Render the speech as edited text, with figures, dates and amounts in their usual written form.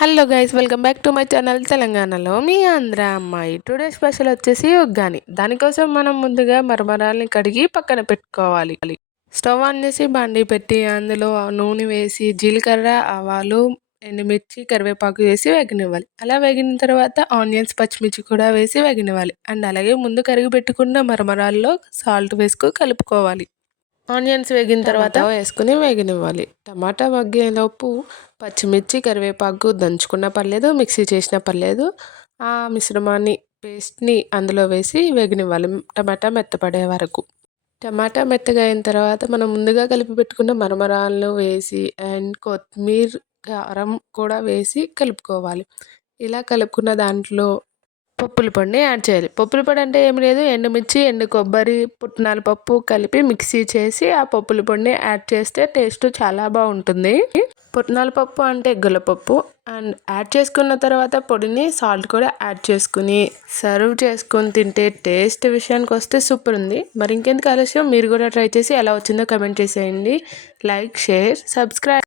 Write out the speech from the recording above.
Hello guys, welcome back to my channel తెలంగాణలో మీ ఆంధ్ర అమ్మాయి. Today special వచ్చేసి ఉగ్గాని. దానికోసం మనం ముందుగా మరమరాల్ని కడిగి పక్కన పెట్టుకోవాలి. స్టవ్ ఆన్ చేసి బాండీ పెట్టి అందులో నూనె వేసి జీలకర్ర, ఆవాలు, ఎండుమిర్చి, కరివేపాకు వేసి వేగనివ్వాలి. అలా వేగిన తర్వాత ఆనియన్స్, పచ్చిమిర్చి కూడా వేసి వేగనివ్వాలి. అండ్ అలాగే ముందు కరిగి పెట్టుకున్న మరమరాల్లో సాల్ట్ వేసుకు కలుపుకోవాలి. ఆనియన్స్ వేగిన తర్వాత వేసుకుని వేగనివ్వాలి. టమాటా మగ్గేలోపు పచ్చిమిర్చి, కరివేపాకు దంచుకున్న పర్లేదు, మిక్సీ చేసిన పర్లేదు, ఆ మిశ్రమాన్ని పేస్ట్ని అందులో వేసి వేగనివ్వాలి టమాటా మెత్తపడే వరకు. టమాటా మెత్తగా అయిన తర్వాత మనం ముందుగా కలిపి పెట్టుకున్న మరమరాలను వేసి అండ్ కొత్తిమీర, కారం కూడా వేసి కలుపుకోవాలి. ఇలా కలుపుకున్న దాంట్లో పప్పుల పొడిని యాడ్ చేయాలి. పప్పుల పొడి అంటే ఏమి లేదు, ఎండుమిర్చి, ఎండు కొబ్బరి, పుట్నాల పప్పు కలిపి మిక్సీ చేసి ఆ పప్పుల పొడిని యాడ్ చేస్తే టేస్ట్ చాలా బాగుంటుంది. పుట్నాల పప్పు అంటే గుల్లపప్పు. అండ్ యాడ్ చేసుకున్న తర్వాత పొడిని, సాల్ట్ కూడా యాడ్ చేసుకుని సర్వ్ చేసుకొని తింటే టేస్ట్ విషయానికి వస్తే సూపర్ ఉంది. మరి ఇంకెందుకు ఆలస్యం, మీరు కూడా ట్రై చేసి ఎలా వచ్చిందో కమెంట్ చేసేయండి. Like, share, subscribe.